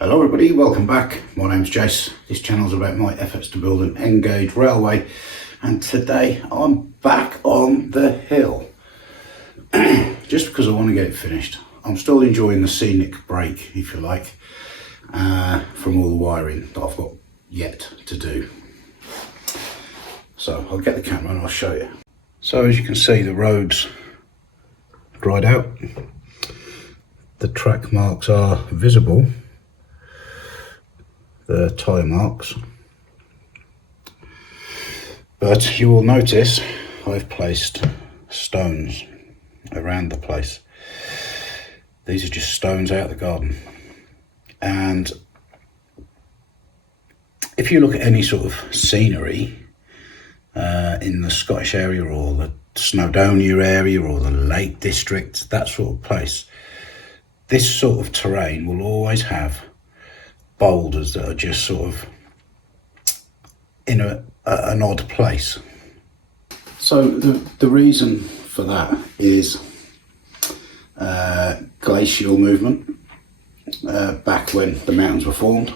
Hello everybody, welcome back. My name's Jace. This channel's about my efforts to build an N-gauge railway, and today I'm back on the hill just because I want to get it finished. I'm still enjoying the scenic break, if you like, from all the wiring that I've got yet to do. So I'll get the camera and I'll show you. So as you can see, the road's dried out. The track marks are visible, the tyre marks, but you will notice I've placed stones around the place. These are just stones out of the garden, and if you look at any sort of scenery in the Scottish area or the Snowdonia area or the Lake District, that sort of place, this sort of terrain will always have boulders that are just sort of in an odd place. So the reason for that is glacial movement back when the mountains were formed,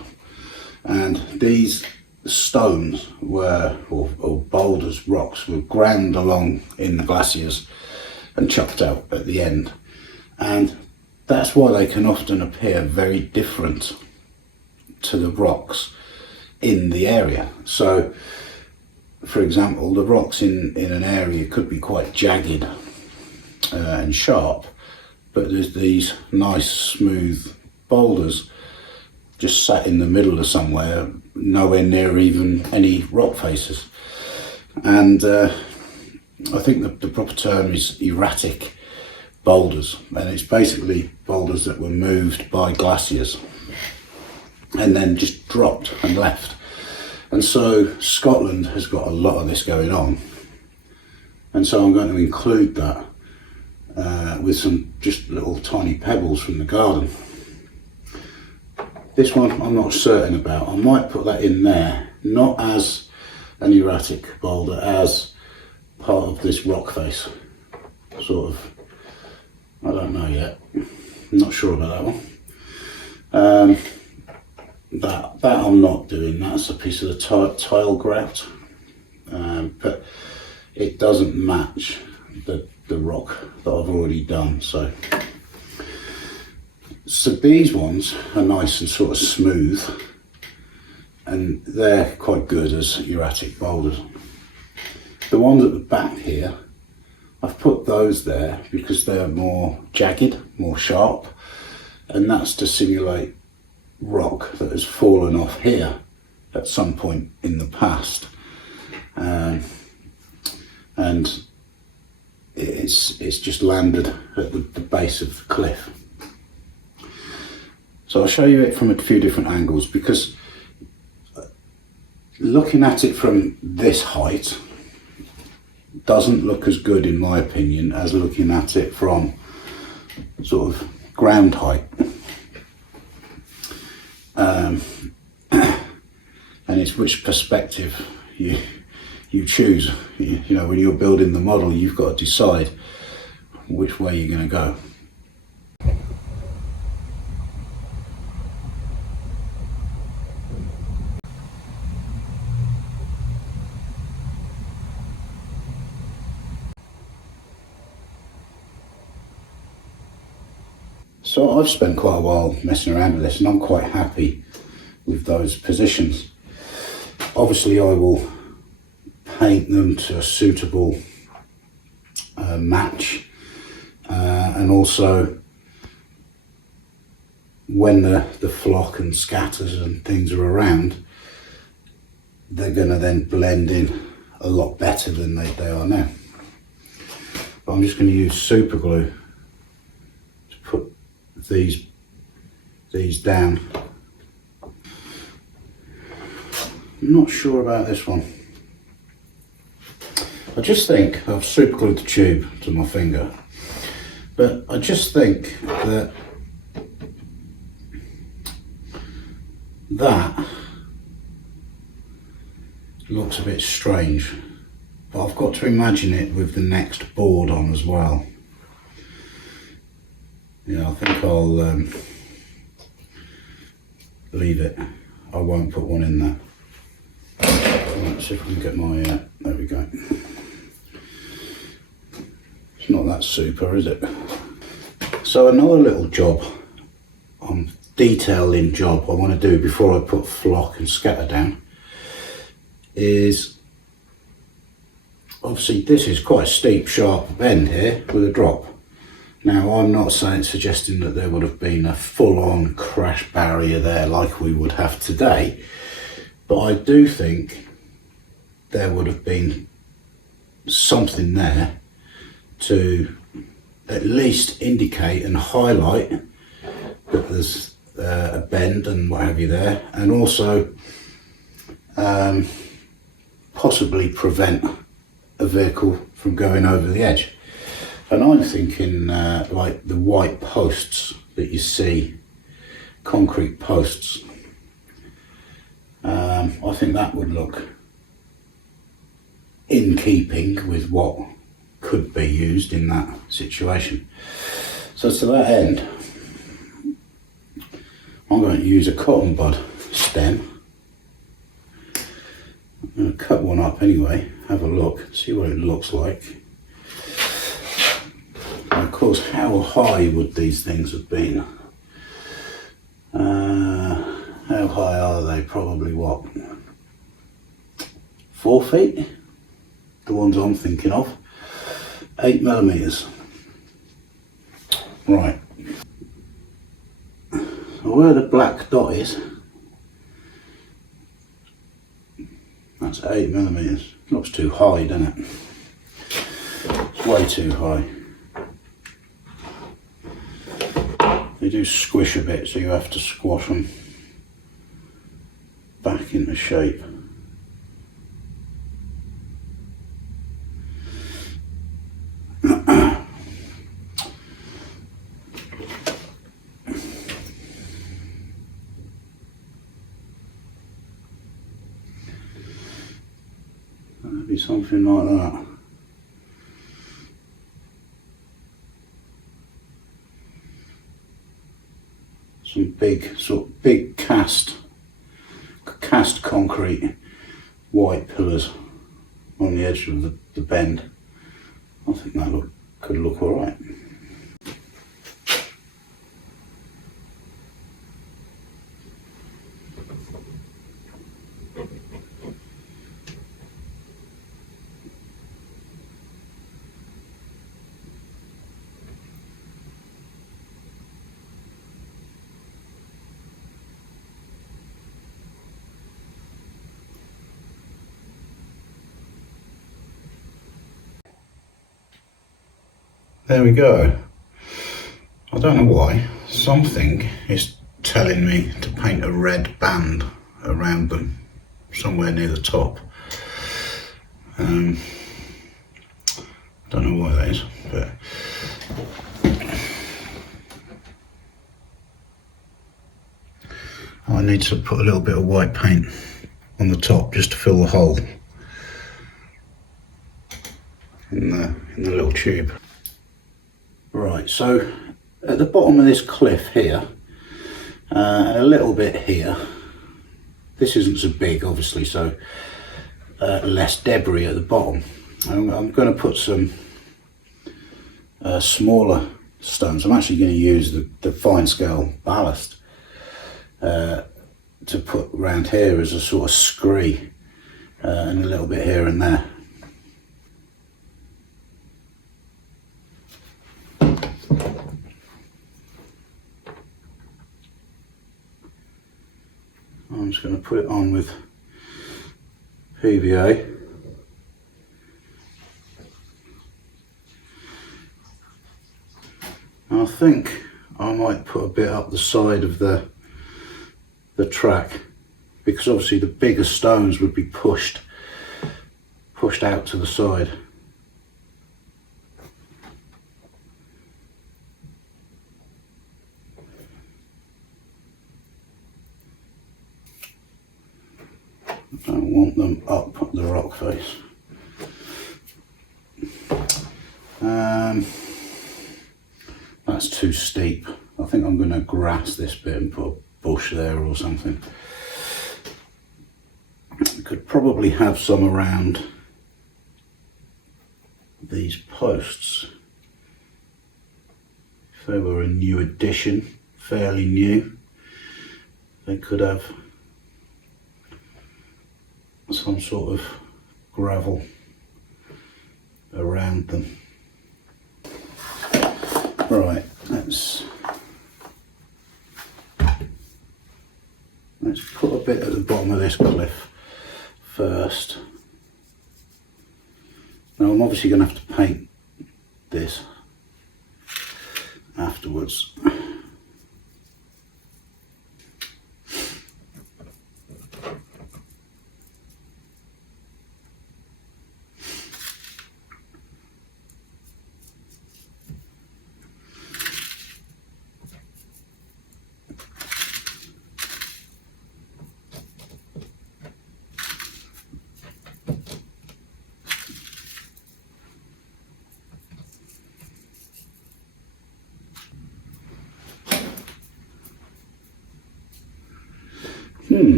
and these stones were, or boulders, rocks, were ground along in the glaciers and chucked out at the end, and that's why they can often appear very different to the rocks in the area. So for example, the rocks in an area could be quite jagged and sharp, but there's these nice smooth boulders just sat in the middle of somewhere, nowhere near even any rock faces. And I think the proper term is erratic boulders, and it's basically boulders that were moved by glaciers and then just dropped and left. And so Scotland has got a lot of this going on, and so I'm going to include that with some just little tiny pebbles from the garden. This one I'm not certain about. I might put that in there, not as an erratic boulder, as part of this rock face, sort of. I don't know yet. I'm not sure about that one. That I'm not doing. That's a piece of the tile grout, but it doesn't match the rock that I've already done. So these ones are nice and sort of smooth, and they're quite good as erratic boulders. The ones at the back here, I've put those there because they're more jagged, more sharp, and that's to simulate rock that has fallen off here at some point in the past, and it's just landed at the base of the cliff. So I'll show you it from a few different angles, because looking at it from this height doesn't look as good, in my opinion, as looking at it from sort of ground height. And it's which perspective you choose. You know, when you're building the model, you've got to decide which way you're going to go. So I've spent quite a while messing around with this, and I'm quite happy with those positions. Obviously I will paint them to a suitable match, and also when the flock and scatters and things are around, they're going to then blend in a lot better than they are now. But I'm just going to use super glue to put these down. I'm not sure about this one. I just think I've super glued the tube to my finger, but I just think that looks a bit strange, but I've got to imagine it with the next board on as well. Yeah, I think I'll leave it. I won't put one in there. Let's see if I can get my, there we go. It's not that super, is it? So another little job, detailing job I want to do before I put flock and scatter down is, obviously this is quite a steep, sharp bend here with a drop. Now I'm not suggesting that there would have been a full-on crash barrier there like we would have today, but I do think there would have been something there to at least indicate and highlight that there's a bend and what have you there, and also possibly prevent a vehicle from going over the edge. And I'm thinking like the white posts that you see, concrete posts, I think that would look in keeping with what could be used in that situation. So to that end, I'm going to use a cotton bud stem. I'm going to cut one up anyway, have a look, see what it looks like. And of course, how high would these things have been? How high are they? Probably what? 4 feet? The ones I'm thinking of. 8 millimeters. Right. So where the black dot is, that's 8 millimeters. Looks too high, doesn't it? It's way too high. They do squish a bit, so you have to squash them back into shape. That'd be something like that. Some big cast concrete white pillars on the edge of the bend. I think that could look all right. There we go. I don't know why, something is telling me to paint a red band around them, somewhere near the top. Don't know why that is, but I need to put a little bit of white paint on the top just to fill the hole in the little tube. Right, so at the bottom of this cliff here, and a little bit here, this isn't so big obviously, so less debris at the bottom. I'm going to put some smaller stones. I'm actually going to use the fine scale ballast to put around here as a sort of scree, and a little bit here and there. I'm just going to put it on with PVA. I think I might put a bit up the side of the track, because obviously the bigger stones would be pushed out to the side. I don't want them up the rock face. That's too steep. I think I'm going to grass this bit and put a bush there or something. Could probably have some around these posts. If they were a new addition, fairly new, they could have some sort of gravel around them. Right, let's put a bit at the bottom of this cliff first. Now I'm obviously going to have to paint this afterwards.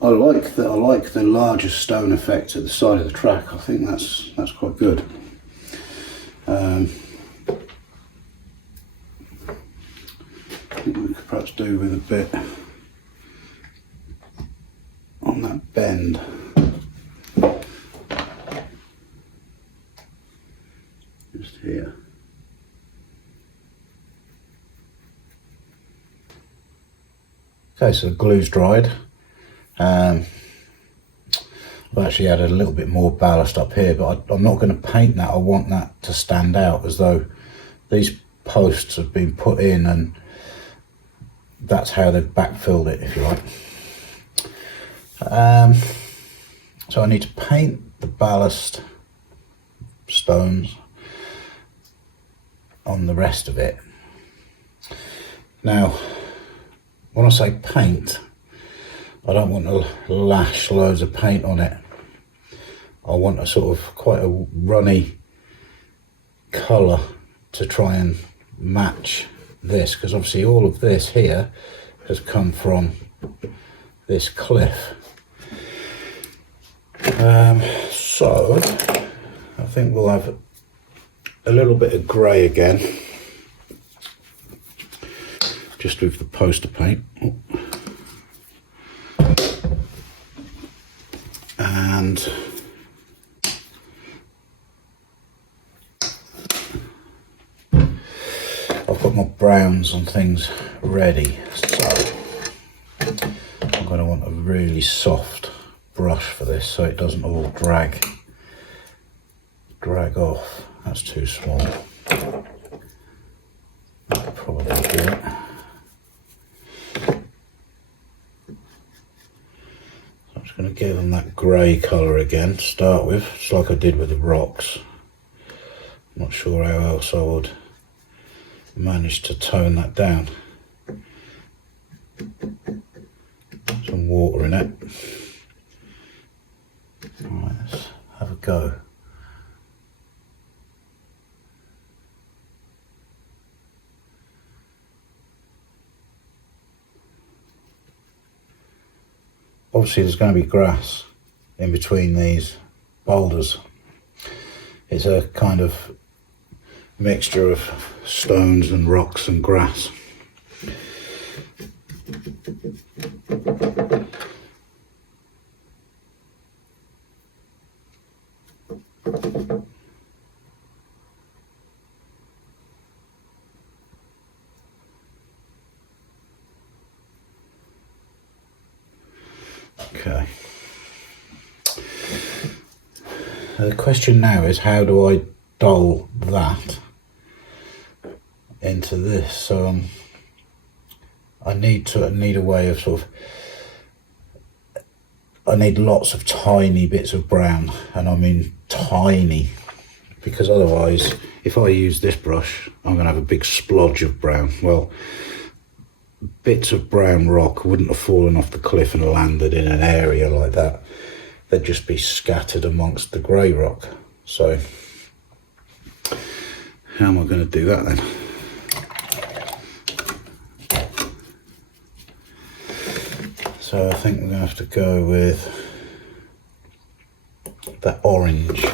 I like the larger stone effect at the side of the track. I think that's quite good. I think we could perhaps do with a bit on that bend. Just here. Okay, so the glue's dried. I've actually added a little bit more ballast up here, but I'm not going to paint that. I want that to stand out as though these posts have been put in and that's how they've backfilled it, if you like. So I need to paint the ballast stones on the rest of it. Now, when I say paint, I don't want to lash loads of paint on it. I want a sort of quite a runny colour to try and match this, because obviously all of this here has come from this cliff. So I think we'll have a little bit of grey again, just with the poster paint. And I've got my browns and things ready, so I'm going to want a really soft brush for this so it doesn't all drag off. That's too small. That'll probably do it. Going to give them that grey colour again to start with, just like I did with the rocks. I'm not sure how else I would manage to tone that down. Some water in it. Alright, let's have a go. Obviously there's going to be grass in between these boulders. It's a kind of mixture of stones and rocks and grass. Okay. The question now is, how do I dull that into this? So I need a way of sort of, I need lots of tiny bits of brown, and I mean tiny, because otherwise if I use this brush I'm going to have a big splodge of brown. Well, bits of brown rock wouldn't have fallen off the cliff and landed in an area like that. They'd just be scattered amongst the grey rock. So how am I going to do that then? So I think we're going to have to go with that orange.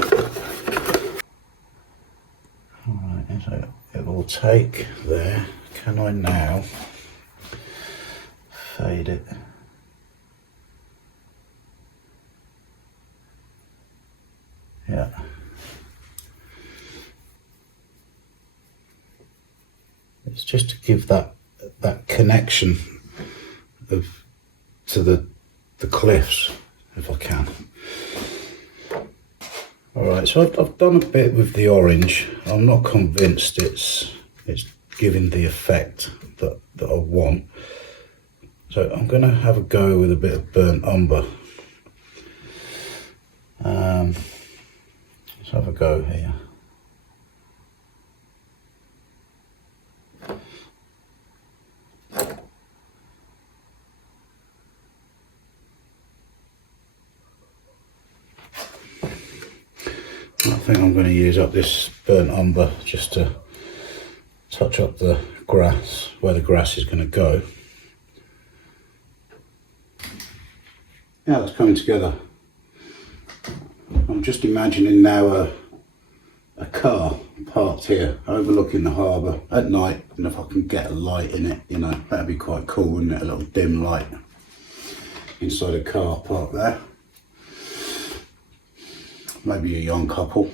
Alright, so it will take there. Can I now fade it? Yeah. It's just to give that connection to the cliffs, if I can. Alright, so I've done a bit with the orange. I'm not convinced it's giving the effect that I want. So I'm going to have a go with a bit of burnt umber. Let's have a go here. I think I'm going to use up this burnt umber just to touch up the grass, where the grass is going to go. Yeah, that's coming together. I'm just imagining now a car parked here overlooking the harbour at night, and if I can get a light in it, you know, that'd be quite cool, wouldn't it? A little dim light inside a car parked there. Maybe a young couple.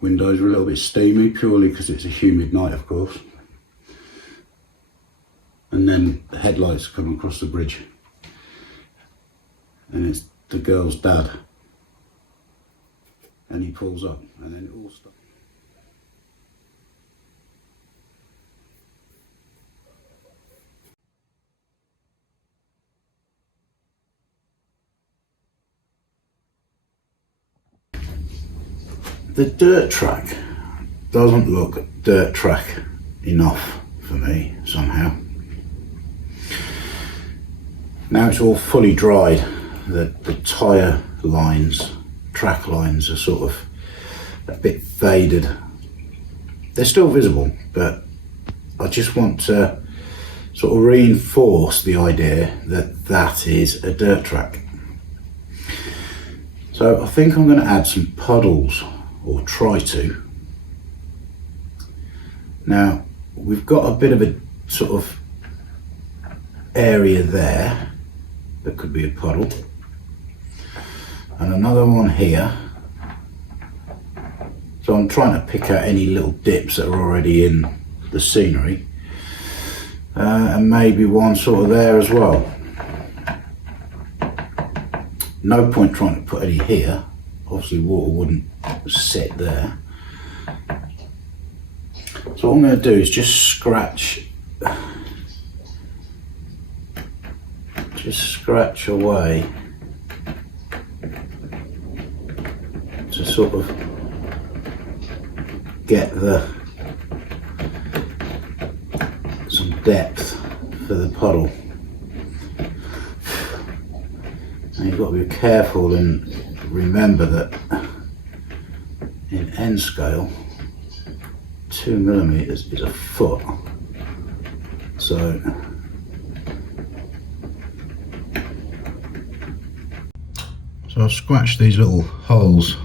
Windows are a little bit steamy, purely because it's a humid night, of course. And then the headlights come across the bridge. And it's the girl's dad. And he pulls up, and then it all stops. The dirt track doesn't look dirt track enough for me somehow. Now it's all fully dried, the tyre lines, track lines are sort of a bit faded. They're still visible, but I just want to sort of reinforce the idea that that is a dirt track. So I think I'm going to add some puddles, or try to. Now we've got a bit of a sort of area there that could be a puddle, and another one here. So I'm trying to pick out any little dips that are already in the scenery, and maybe one sort of there as well. No point trying to put any here. Obviously water wouldn't sit there. So what I'm going to do is just scratch away to sort of get some depth for the puddle. And you've got to be careful and remember that in N scale 2mm is a foot, so I've scratched these little holes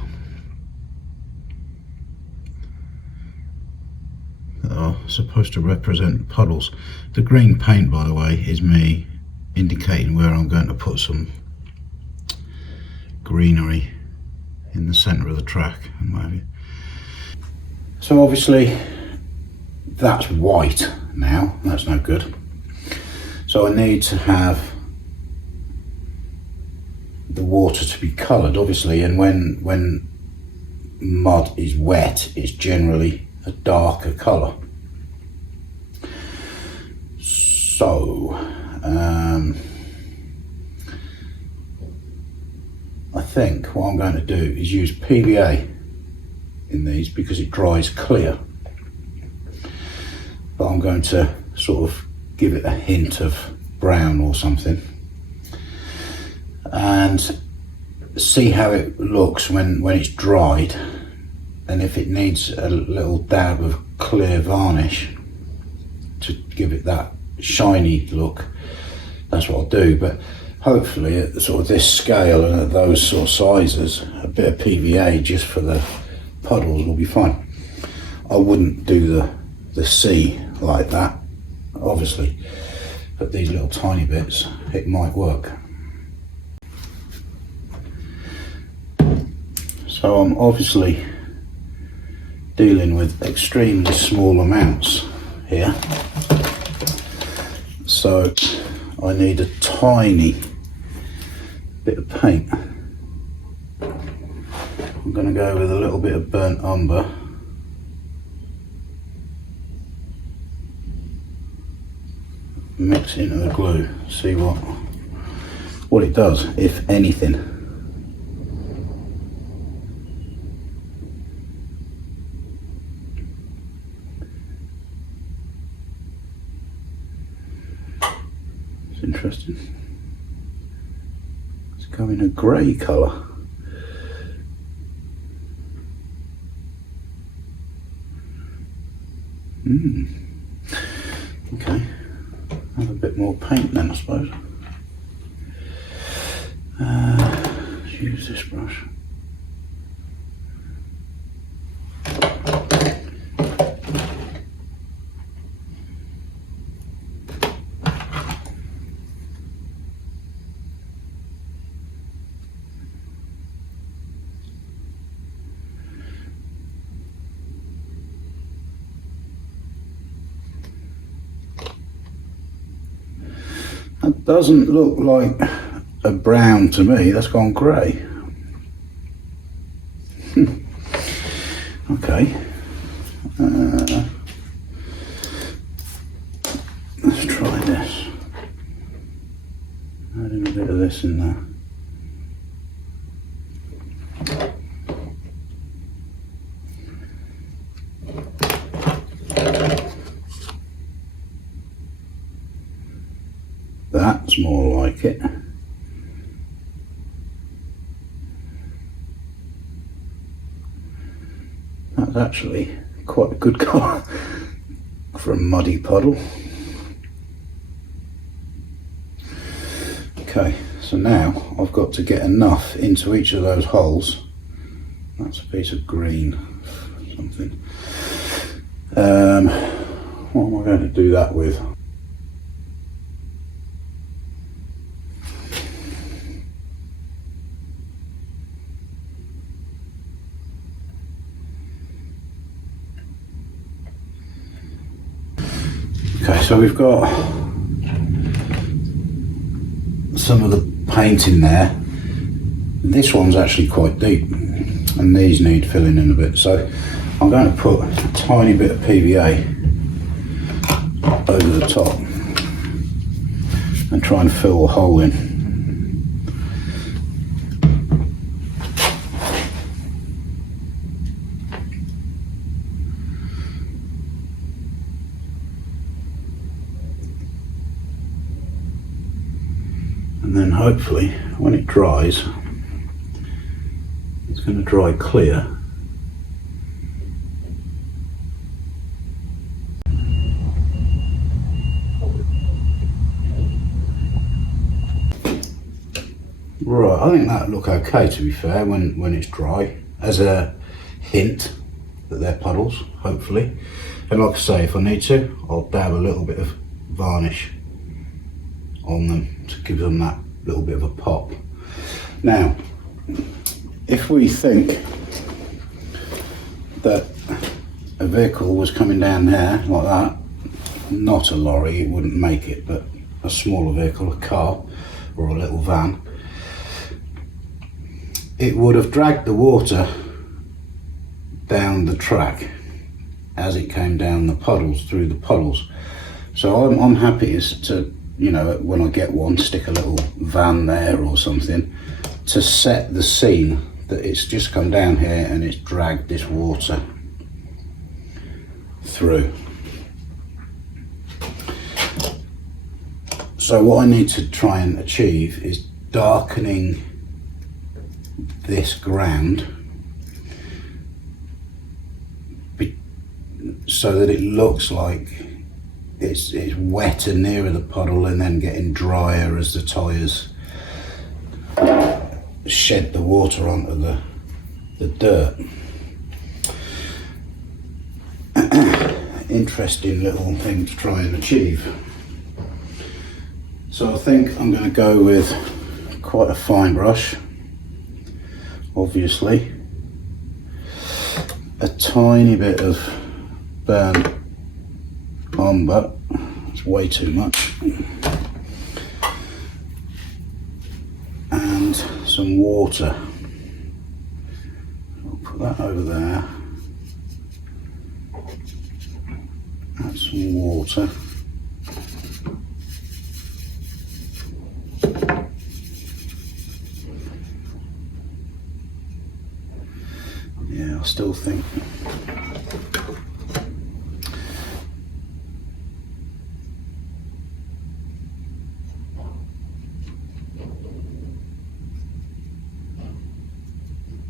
that are supposed to represent puddles. The green paint, by the way, is me indicating where I'm going to put some greenery in the centre of the track and what have you. So obviously that's white now, that's no good. So I need to have the water to be coloured, obviously, and when mud is wet, it's generally a darker colour. So I think what I'm going to do is use PVA in these because it dries clear, but I'm going to sort of give it a hint of brown or something and see how it looks when it's dried, and if it needs a little dab of clear varnish to give it that shiny look, that's what I'll do. But hopefully at sort of this scale and at those sort of sizes, a bit of PVA just for the puddles will be fine. I wouldn't do the sea like that, obviously, but these little tiny bits, it might work. So I'm obviously dealing with extremely small amounts here, so I need a tiny bit of paint. I'm going to go with a little bit of burnt umber, mix it into the glue, see what it does, if anything. It's interesting. It's going a grey colour. Okay, have a bit more paint then, I suppose. Let's use this brush. That doesn't look like a brown to me, that's gone grey. Okay, let's try this. Adding a bit of this in there. That's more like it. That's actually quite a good colour for a muddy puddle. Okay, so now I've got to get enough into each of those holes. That's a piece of green, something. What am I going to do that with? Okay, so we've got some of the paint in there. This one's actually quite deep and these need filling in a bit, so I'm going to put a tiny bit of PVA over the top and try and fill the hole in. And then hopefully when it dries, it's going to dry clear. Right, I think that'll look okay, to be fair, when it's dry, as a hint that they're puddles, hopefully. And like I say, if I need to, I'll dab a little bit of varnish on them to give them that little bit of a pop. Now, if we think that a vehicle was coming down there like that, not a lorry, it wouldn't make it, but a smaller vehicle, a car or a little van, it would have dragged the water down the track as it came down the puddles, through the puddles. So I'm happy as to, you know, when I get one, stick a little van there or something to set the scene that it's just come down here and it's dragged this water through. So what I need to try and achieve is darkening this ground so that it looks like it's wetter nearer the puddle and then getting drier as the tyres shed the water onto the dirt. Interesting little thing to try and achieve. So I think I'm going to go with quite a fine brush, obviously, a tiny bit of burnt umber, it's way too much, and some water. I'll put that over there, add some water. Yeah, I still think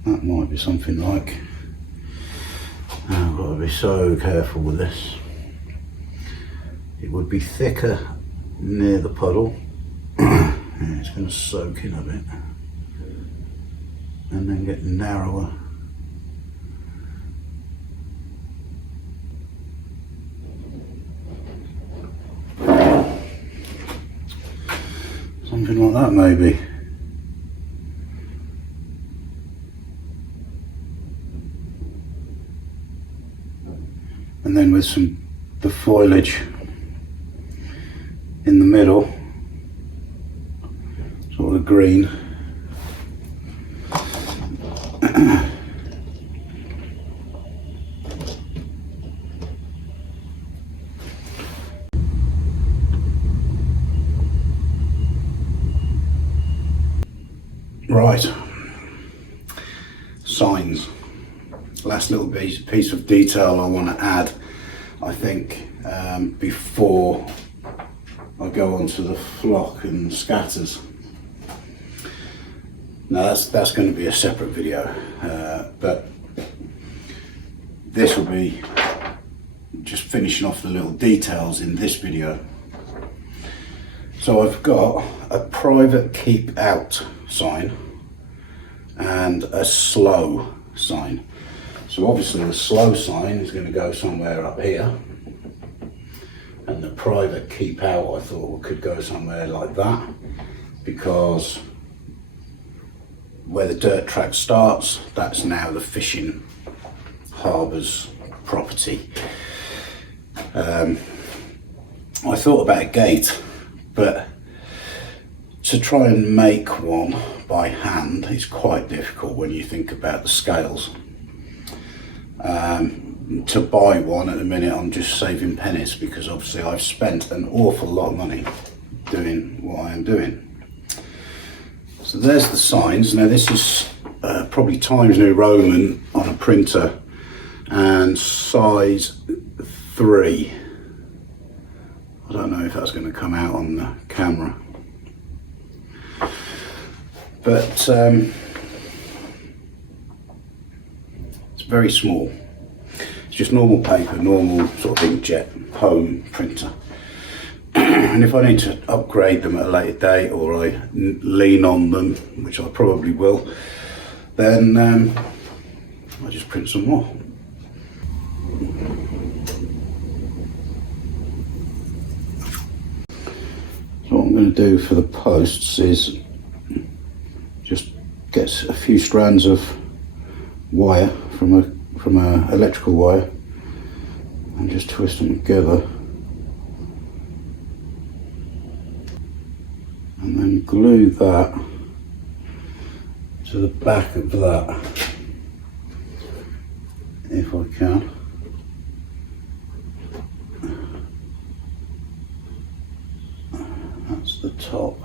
that might be something like, I've got to be so careful with this. It would be thicker near the puddle. Yeah, it's going to soak in a bit and then get narrower. Something like that maybe. And then with the foliage in the middle, sort of green. Right, signs. Last little piece of detail I want to add, I think, before I go on to the flock and scatters. Now that's going to be a separate video, but this will be just finishing off the little details in this video. So I've got a private keep out sign and a slow sign. So obviously the slow sign is going to go somewhere up here, and the private keep out I thought could go somewhere like that, because where the dirt track starts, that's now the fishing harbour's property. I thought about a gate, but to try and make one by hand is quite difficult when you think about the scales. To buy one at the minute, I'm just saving pennies, because obviously I've spent an awful lot of money doing what I am doing. So there's the signs. Now this is probably Times New Roman on a printer and size 3. I don't know if that's going to come out on the camera, but it's very small. It's just normal paper, normal sort of inkjet home printer. And if I need to upgrade them at a later date, or I lean on them, which I probably will, then I'll just print some more. So what I'm going to do for the posts is just get a few strands of wire from a electrical wire and just twist them together, and then glue that to the back of that if I can. That's the top.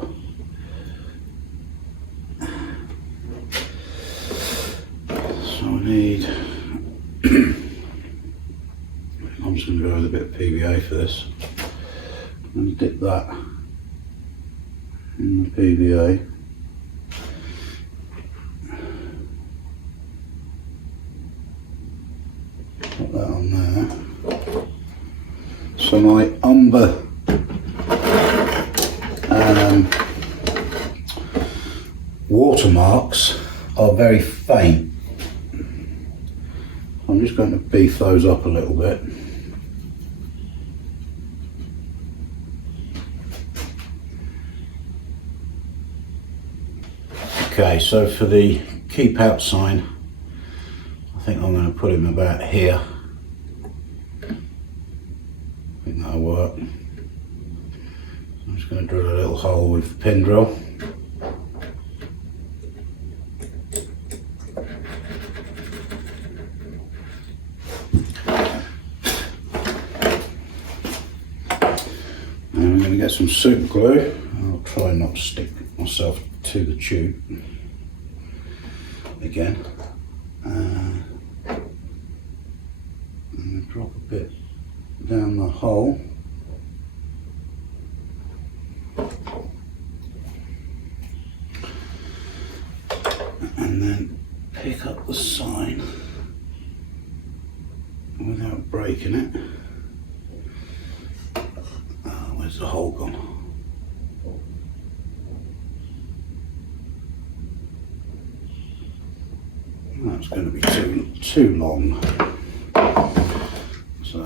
So I need, I'm just going to go with a bit of PVA for this. I'm going to dip that in the PVA. Put that on there. So my umber watermarks are very faint. I'm just going to beef those up a little bit. Okay, so for the keep out sign, I think I'm going to put him about here. I think that'll work. I'm just going to drill a little hole with the pin drill. And I'm going to get some super glue. I'll try not to stick myself to the tube again. And drop a bit down the hole. And then pick up the sign without breaking it. Where's the hole gone? That's going to be too long. So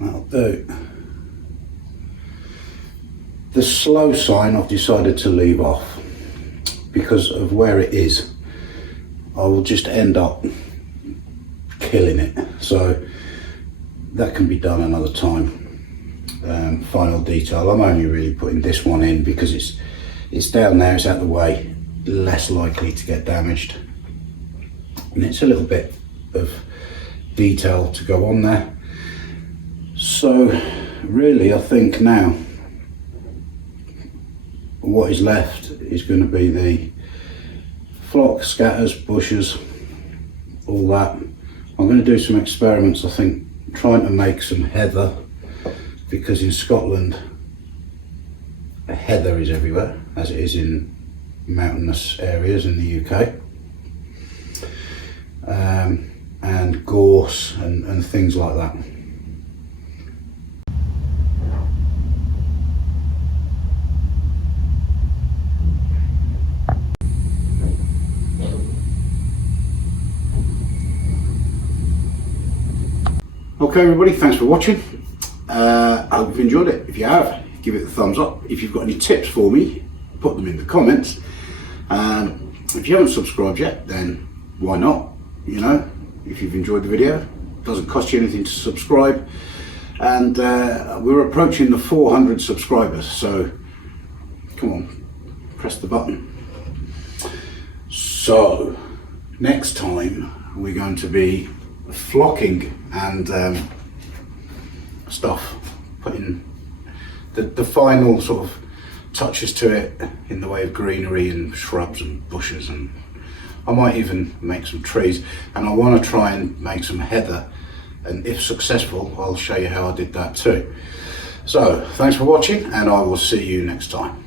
that'll do. The slow sign I've decided to leave off because of where it is. I will just end up killing it, so that can be done another time. Final detail, I'm only really putting this one in because it's down there, it's out of the way, less likely to get damaged, and it's a little bit of detail to go on there. So really I think now what is left is going to be the flock, scatters, bushes, all that. I'm going to do some experiments, I think, trying to make some heather, because in Scotland heather is everywhere, as it is in mountainous areas in the UK, and gorse and things like that. Okay everybody, thanks for watching. I hope you've enjoyed it. If you have, give it a thumbs up. If you've got any tips for me, put them in the comments. If you haven't subscribed yet, then why not? You know, if you've enjoyed the video, it doesn't cost you anything to subscribe. And we're approaching the 400 subscribers, so come on, press the button. So next time we're going to be flocking and stuff, putting the final sort of touches to it in the way of greenery and shrubs and bushes, and I might even make some trees, and I want to try and make some heather, and if successful I'll show you how I did that too. So thanks for watching, and I will see you next time.